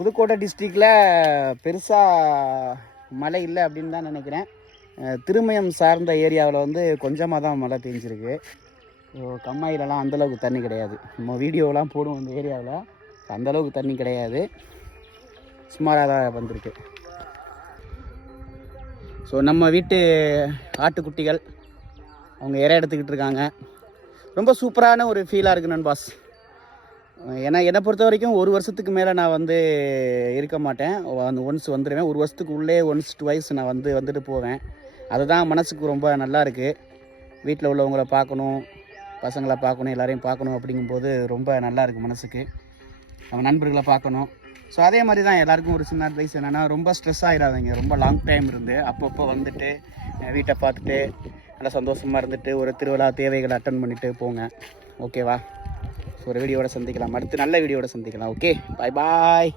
புதுக்கோட்டை டிஸ்ட்ரிக்டில் பெருசாக மழை இல்லை அப்படின்னு தான் நினைக்கிறேன். திருமயம் சார்ந்த ஏரியாவில் வந்து கொஞ்சமாக தான் மழை பெஞ்சிருக்கு. கம்மாயிலலாம் அந்தளவுக்கு தண்ணி கிடையாது. நம்ம வீடியோலாம் போடுவோம் இந்த ஏரியாவில், அந்தளவுக்கு தண்ணி கிடையாது, சுமாராக தான் வந்திருக்கு. ஸோ நம்ம வீட்டு ஆட்டுக்குட்டிகள் அவங்க இறை எடுத்துக்கிட்டு இருக்காங்க. ரொம்ப சூப்பரான ஒரு ஃபீலாக இருக்குது நண்பாஸ். ஏன்னா என்னை பொறுத்த வரைக்கும் 1 வருஷத்துக்கு மேலே நான் வந்து இருக்க மாட்டேன். ஒன்ஸ் வந்துடுவேன். 1 வருஷத்துக்கு உள்ளே ஒன்ஸ் டுவைஸ் நான் வந்துட்டு போவேன். அதுதான் மனசுக்கு ரொம்ப நல்லா இருக்குது. வீட்டில் உள்ளவங்கள பார்க்கணும், பசங்களை பார்க்கணும், எல்லாரையும் பார்க்கணும் அப்படிங்கும்போது ரொம்ப நல்லா இருக்குது மனசுக்கு. நம்ம நண்பர்களை பார்க்கணும். ஸோ அதே மாதிரி தான் எல்லாருக்கும் ஒரு சின்ன அட்வைஸ் என்னென்னா, ரொம்ப ஸ்ட்ரெஸ் ஆகிடாதீங்க. ரொம்ப லாங் டைம் இருந்து அப்பப்போ வந்துட்டு வீட்டை பார்த்துட்டு நல்லா சந்தோஷமாக இருந்துட்டு ஒரு திருவிழா தேவைகளை அட்டன் பண்ணிவிட்டு போங்க. ஓகேவா? ஸோ ஒரு வீடியோட சந்திக்கலாம். அடுத்து நல்ல வீடியோட சந்திக்கலாம். ஓகே, பாய் பாய்.